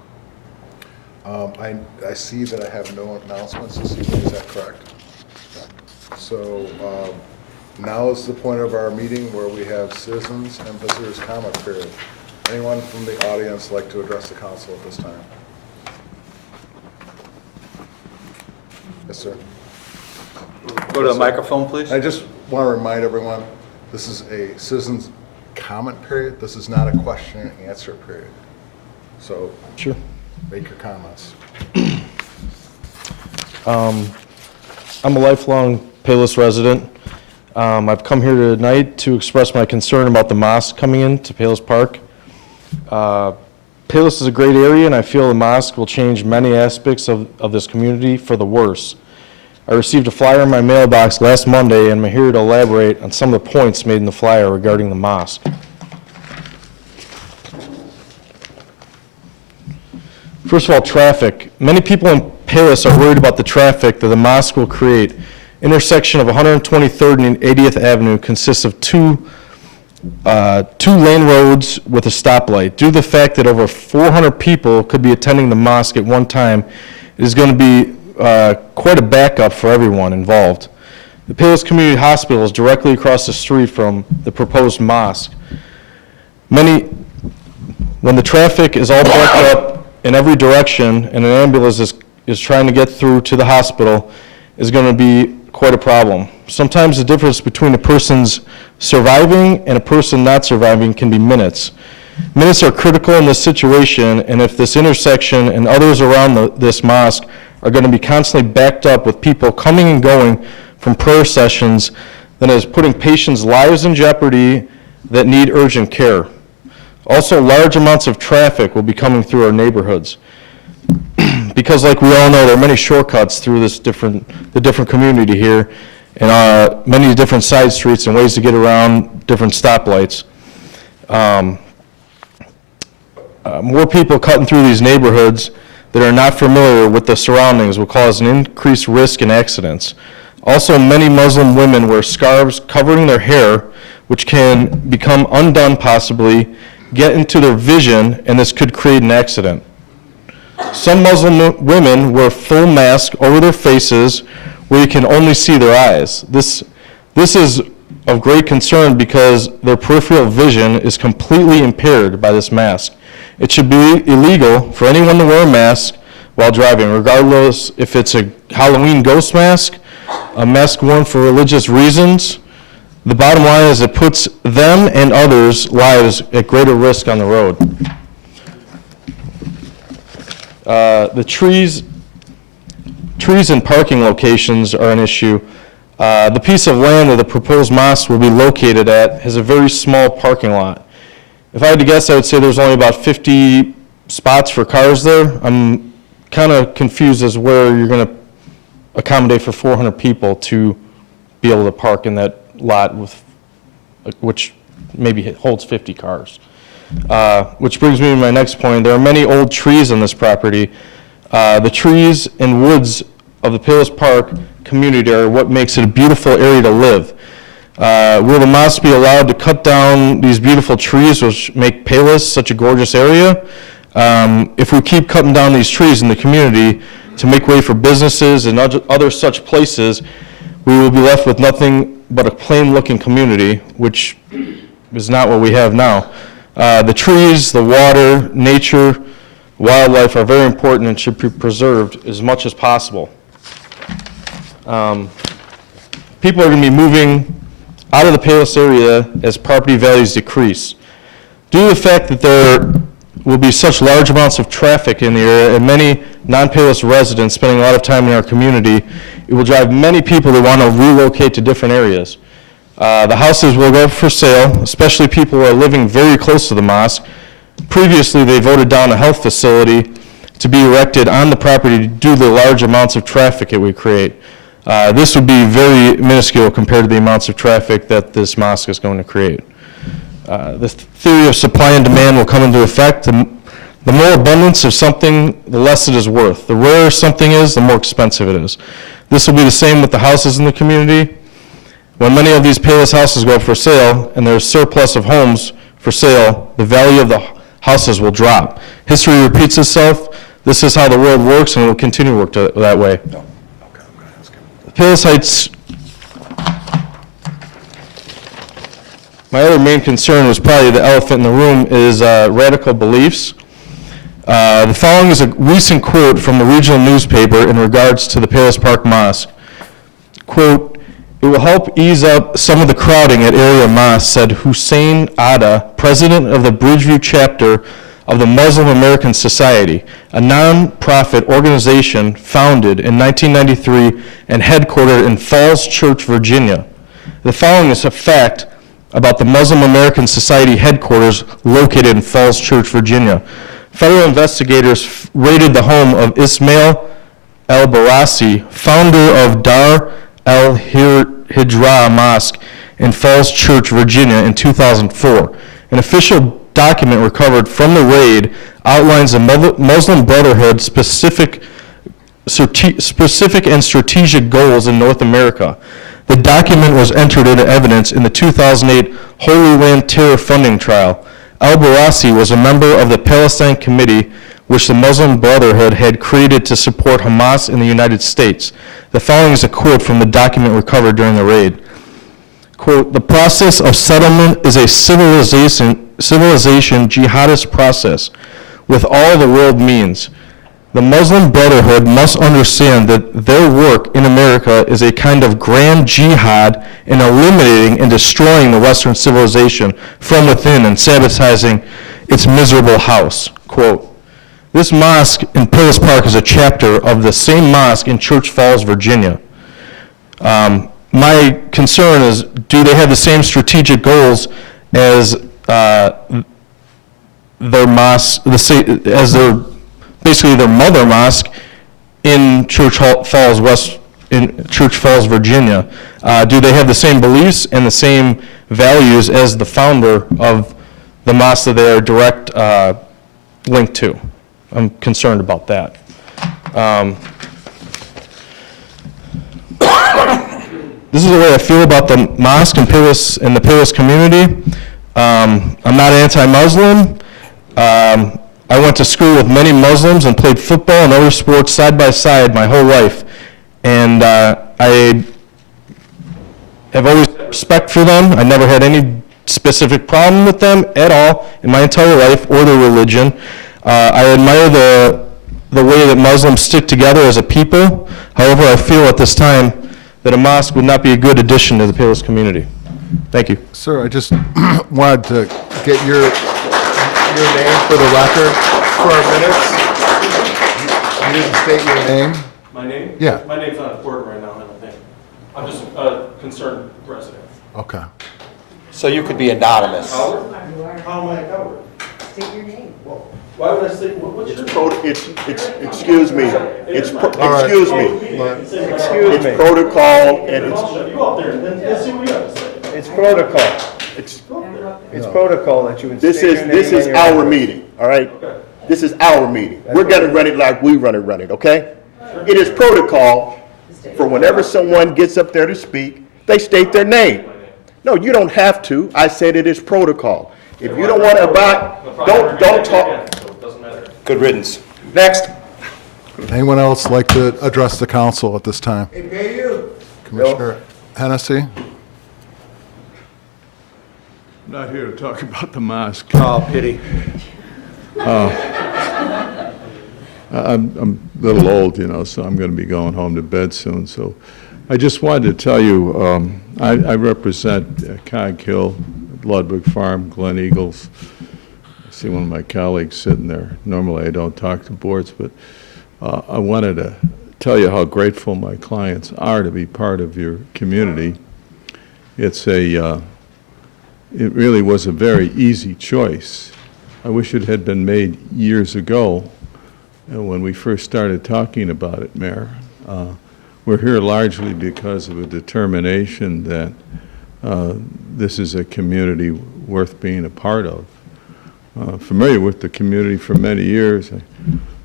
I see that I have no announcements this evening, is that correct? So now is the point of our meeting where we have citizens and visitors comment period. Anyone from the audience like to address the council at this time? Yes, sir. Go to the microphone, please. I just want to remind everyone, this is a citizens comment period. This is not a question and answer period. So Sure. make your comments. I'm a lifelong Payless resident. I've come here tonight to express my concern about the mosque coming into Payless Park. Payless is a great area, and I feel the mosque will change many aspects of this community for the worse. I received a flyer in my mailbox last Monday, and I'm here to elaborate on some of the points made in the flyer regarding the mosque. First of all, traffic. Many people in Payless are worried about the traffic that the mosque will create. Intersection of 123rd and 80th Avenue consists of two lane roads with a stoplight. Due to the fact that over 400 people could be attending the mosque at one time, it is going to be quite a backup for everyone involved. The Payless Community Hospital is directly across the street from the proposed mosque. When the traffic is all backed up in every direction and an ambulance is trying to get through to the hospital, is going to be quite a problem. Sometimes the difference between a person's surviving and a person not surviving can be minutes. Minutes are critical in this situation, and if this intersection and others around this mosque are going to be constantly backed up with people coming and going from prayer sessions, then it is putting patients' lives in jeopardy that need urgent care. Also, large amounts of traffic will be coming through our neighborhoods. Because like we all know, there are many shortcuts through the different community here, and many different side streets and ways to get around different stoplights. More people cutting through these neighborhoods that are not familiar with the surroundings will cause an increased risk in accidents. Also, many Muslim women wear scarves covering their hair, which can become undone possibly, get into their vision, and this could create an accident. Some Muslim women wear full masks over their faces where you can only see their eyes. This is of great concern because their peripheral vision is completely impaired by this mask. It should be illegal for anyone to wear a mask while driving, regardless if it's a Halloween ghost mask, a mask worn for religious reasons. The bottom line is it puts them and others' lives at greater risk on the road. The trees and parking locations are an issue. The piece of land where the proposed mosque will be located at has a very small parking lot. If I had to guess, I would say there's only about 50 spots for cars there. I'm kind of confused as where you're going to accommodate for 400 people to be able to park in that lot, which maybe holds 50 cars. Which brings me to my next point. There are many old trees on this property. The trees and woods of the Palos Park community are what makes it a beautiful area to live. Will the mosque be allowed to cut down these beautiful trees which make Palos such a gorgeous area? If we keep cutting down these trees in the community to make way for businesses and other such places, we will be left with nothing but a plain-looking community, which is not what we have now. The trees, the water, nature, wildlife are very important and should be preserved as much as possible. People are going to be moving out of the Palos area as property values decrease. Due to the fact that there will be such large amounts of traffic in the area and many non-Palos residents spending a lot of time in our community, it will drive many people to want to relocate to different areas. The houses will go up for sale, especially people who are living very close to the mosque. Previously, they voted down a health facility to be erected on the property due to the large amounts of traffic it would create. This would be very minuscule compared to the amounts of traffic that this mosque is going to create. The theory of supply and demand will come into effect. The more abundance of something, the less it is worth. The rarer something is, the more expensive it is. This will be the same with the houses in the community. When many of these Palos houses go up for sale and there's surplus of homes for sale, the value of the houses will drop. History repeats itself. This is how the world works and it will continue to work that way. Palos Heights, my other main concern was probably the elephant in the room, is radical beliefs. The following is a recent quote from the regional newspaper in regards to the Palos Park Mosque. Quote, "It will help ease up some of the crowding at area mosques," said Hussein Ada, president of the Bridgeview chapter of the Muslim American Society, a non-profit organization founded in 1993 and headquartered in Falls Church, Virginia. The following is a fact about the Muslim American Society headquarters located in Falls Church, Virginia. Federal investigators raided the home of Ismail al-Barasi, founder of Dar al-Hijra Mosque in Falls Church, Virginia in 2004. An official document recovered from the raid outlines the Muslim Brotherhood's specific and strategic goals in North America. The document was entered into evidence in the 2008 Holy Land Terror Funding Trial. Al-Barasi was a member of the Palestine Committee, which the Muslim Brotherhood had created to support Hamas in the United States. The following is a quote from the document recovered during the raid. Quote, "The process of settlement is a civilization jihadist process with all the world means. The Muslim Brotherhood must understand that their work in America is a kind of grand jihad in eliminating and destroying the Western civilization from within and sabotaging its miserable house." Quote, "This mosque in Palos Park is a chapter of the same mosque in Church Falls, Virginia. My concern is, do they have the same strategic goals as their mosque, basically their mother mosque in Church Falls, Virginia? Do they have the same beliefs and the same values as the founder of the mosque that they are direct linked to. I'm concerned about that. This is the way I feel about the mosque and Payless and the Payless community. I'm not anti-Muslim. I went to school with many Muslims and played football and other sports side by side my whole life. And I have always had respect for them. I never had any specific problem with them at all in my entire life or their religion. I admire the way that Muslims stick together as a people. However, I feel at this time that a mosque would not be a good addition to the Payless community. Thank you. Sir, I just wanted to get your name for the record for our minutes. You didn't state your name. My name? Yeah. My name's not important right now, I don't think. I'm just a concerned resident. Okay. So you could be anonymous. How am I a coward? State your name. Why would I say, what's your Excuse me, it's protocol and it's, You go up there and then see what you have to say. It's protocol. It's protocol that you would state your name this is and your our address. meeting, all right? This is our meeting. We're gonna run it like we run it, okay? It is protocol for whenever someone gets up there to speak, they state their name. No, you don't have to. I said it is protocol. If you don't want to abide, don't talk. Good riddance. Next. Anyone else like to address the council at this time? Commissioner Hennessy? I'm not here to talk about the mosque. Oh, pity. I'm a little old, so I'm going to be going home to bed soon. So I just wanted to tell you, I represent Cog Hill, Ludwig Farm, Glen Eagles. I see one of my colleagues sitting there. Normally I don't talk to boards, but I wanted to tell you how grateful my clients are to be part of your community. It really was a very easy choice. I wish it had been made years ago when we first started talking about it, Mayor. We're here largely because of a determination that this is a community worth being a part of. Familiar with the community for many years.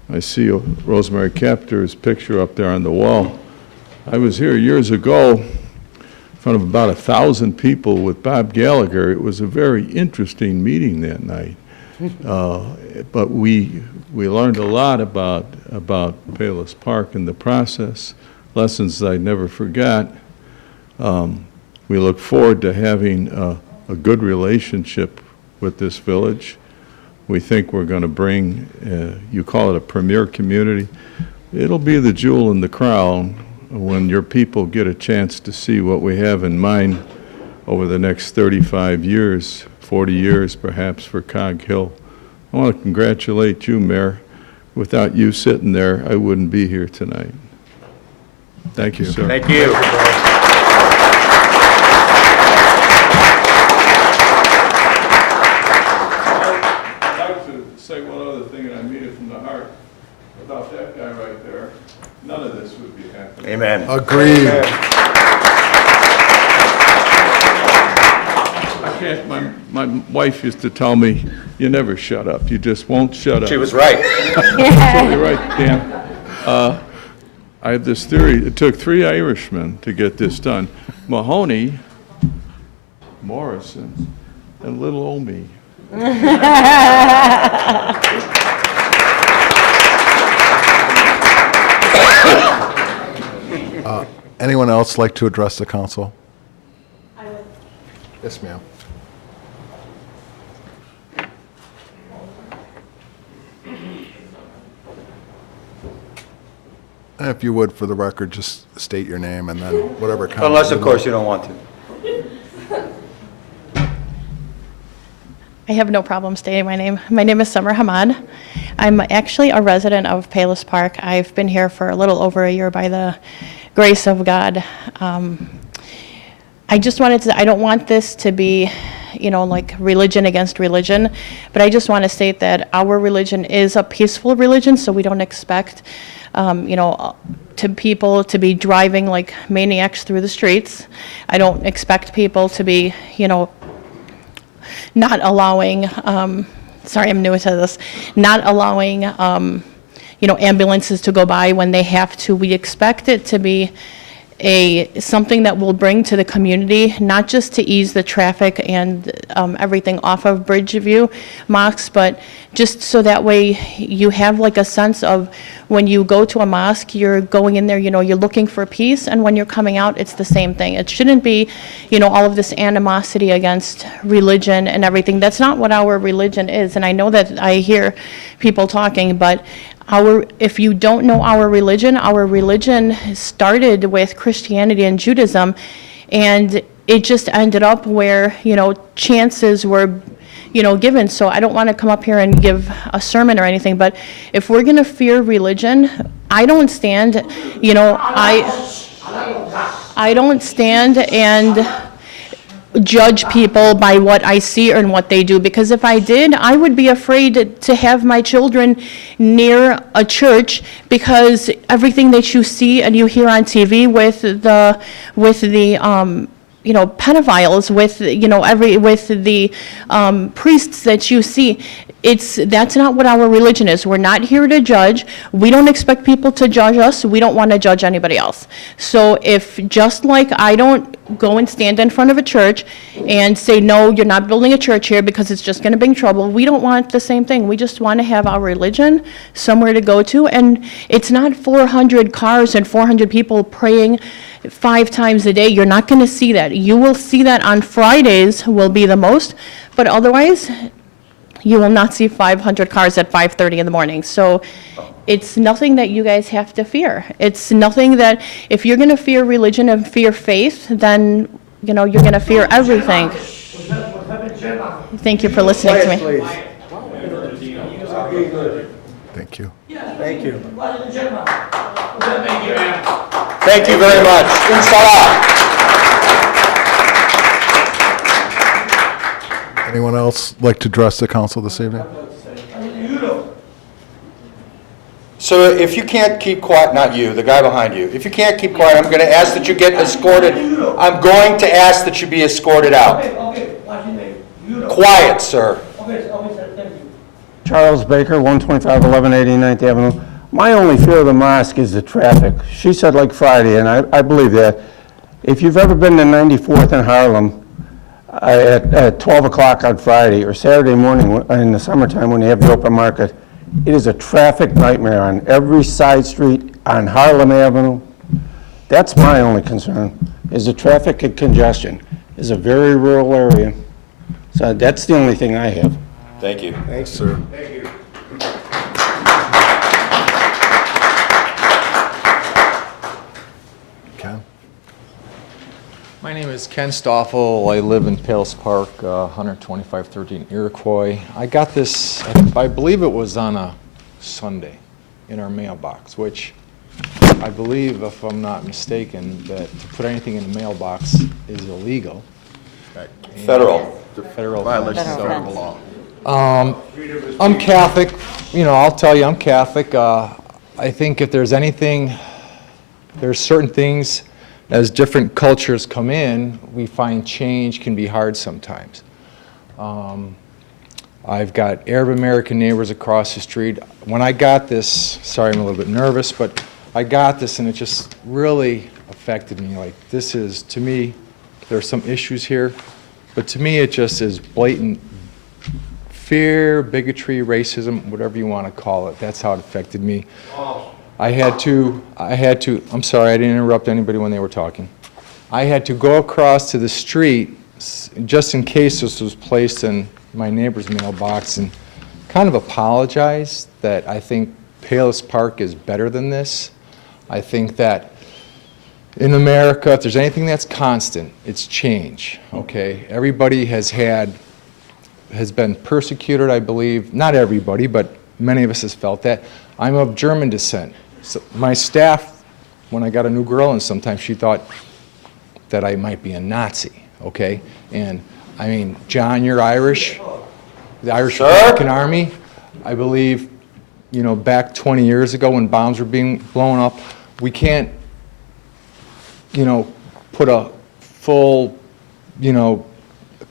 I see Rosemary Capter's picture up there on the wall. I was here years ago in front of about 1,000 people with Bob Gallagher. It was a very interesting meeting that night. But we learned a lot about Payless Park in the process, lessons I never forgot. We look forward to having a good relationship with this village. We think we're going to bring, you call it a premier community. It'll be the jewel in the crown when your people get a chance to see what we have in mind over the next 35 years, 40 years perhaps for Cog Hill. I want to congratulate you, Mayor. Without you sitting there, I wouldn't be here tonight. Thank you, sir. Thank you. I'd like to say one other thing, and I mean it from the heart, about that guy right there. None of this would be happening. Amen. Agreed. I can't, my wife used to tell me, you never shut up. You just won't shut up. She was right. Absolutely right, Dan. I have this theory. It took 3 Irishmen to get this done. Mahoney, Morrison, and little old me. Anyone else like to address the council? I would. Yes, ma'am. And if you would, for the record, just state your name and then whatever comment. Unless, of course, you don't want to. I have no problem stating my name. My name is Summer Hamad. I'm actually a resident of Payless Park. I've been here for a little over a year by the grace of God. I just wanted to, I don't want this to be, like religion against religion, but I just want to state that our religion is a peaceful religion, so we don't expect, to people to be driving like maniacs through the streets. I don't expect people to be, not allowing sorry, I'm new to this, not allowing, ambulances to go by when they have to. We expect it to be something that will bring to the community, not just to ease the traffic and everything off of Bridgeview Mosque, but just so that way you have like a sense of when you go to a mosque, you're going in there, you're looking for peace, and when you're coming out, it's the same thing. It shouldn't be, all of this animosity against religion and everything. That's not what our religion is, and I know that I hear people talking, but if you don't know our religion started with Christianity and Judaism, and it just ended up where, chances were, given. So I don't want to come up here and give a sermon or anything, but if we're going to fear religion, I don't stand, I don't stand and judge people by what I see and what they do, because if I did, I would be afraid to have my children near a church, because everything that you see and you hear on TV with the pedophiles, with the priests that you see, that's not what our religion is. We're not here to judge. We don't expect people to judge us. We don't want to judge anybody else. So if, just like I don't go and stand in front of a church and say, no, you're not building a church here because it's just going to bring trouble, we don't want the same thing. We just want to have our religion somewhere to go to, and it's not 400 cars and 400 people praying 5 times a day. You're not going to see that. You will see that on Fridays will be the most, but otherwise, you will not see 500 cars at 5:30 in the morning. So it's nothing that you guys have to fear. It's nothing that, if you're going to fear religion and fear faith, then, you're going to fear everything. Thank you for listening to me. Thank you. Thank you. Thank you very much. Inshallah. Anyone else like to address the council this evening? So if you can't keep quiet, not you, the guy behind you, if you can't keep quiet, I'm going to ask that you get escorted. I'm going to ask that you be escorted out. Quiet, sir. Charles Baker, 125 1180 9th Avenue. My only fear of the mosque is the traffic. She said like Friday, and I believe that. If you've ever been to 94th in Harlem at 12 o'clock on Friday, or Saturday morning in the summertime when you have the open market, it is a traffic nightmare on every side street on Harlem Avenue. That's my only concern, is the traffic and congestion. It's a very rural area. So that's the only thing I have. Thank you. Thanks, sir. Thank you. Ken? My name is Ken Stoffel. I live in Palos Park, 12513 Iroquois. I got this, I believe it was on a Sunday, in our mailbox, which I believe, if I'm not mistaken, that to put anything in the mailbox is illegal. Federal. Federal Violation offense. of federal law. I'm Catholic, I'll tell you, I'm Catholic. I think if there's anything, there's certain things, as different cultures come in, we find change can be hard sometimes. I've got Arab American neighbors across the street. When I got this, sorry I'm a little bit nervous, but I got this and it just really affected me. Like, this is, to me, there's some issues here, but to me it just is blatant fear, bigotry, racism, whatever you want to call it. That's how it affected me. I had to, I'm sorry, I didn't interrupt anybody when they were talking. I had to go across to the street just in case this was placed in my neighbor's mailbox and kind of apologize that I think Palos Park is better than this. I think that in America, if there's anything that's constant, it's change, okay? Everybody has been persecuted, I believe. Not everybody, but many of us has felt that. I'm of German descent. So my staff, when I got a new girl, and sometimes she thought that I might be a Nazi, okay? And I mean, John, you're Irish, the Irish Republican Army. I believe, back 20 years ago when bombs were being blown up, we can't, put a full,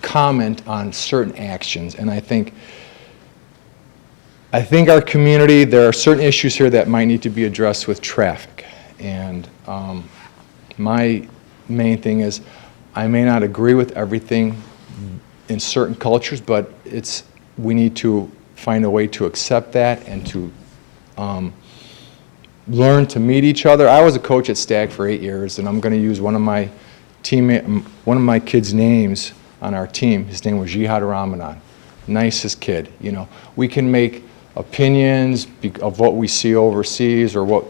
comment on certain actions. And I think I think our community, there are certain issues here that might need to be addressed with traffic. And my main thing is, I may not agree with everything in certain cultures, but we need to find a way to accept that and to learn to meet each other. I was a coach at Stag for 8 years, and I'm going to use one of my kids' names on our team. His name was Jihad Ramadan. Nicest kid, you know. We can make opinions of what we see overseas or what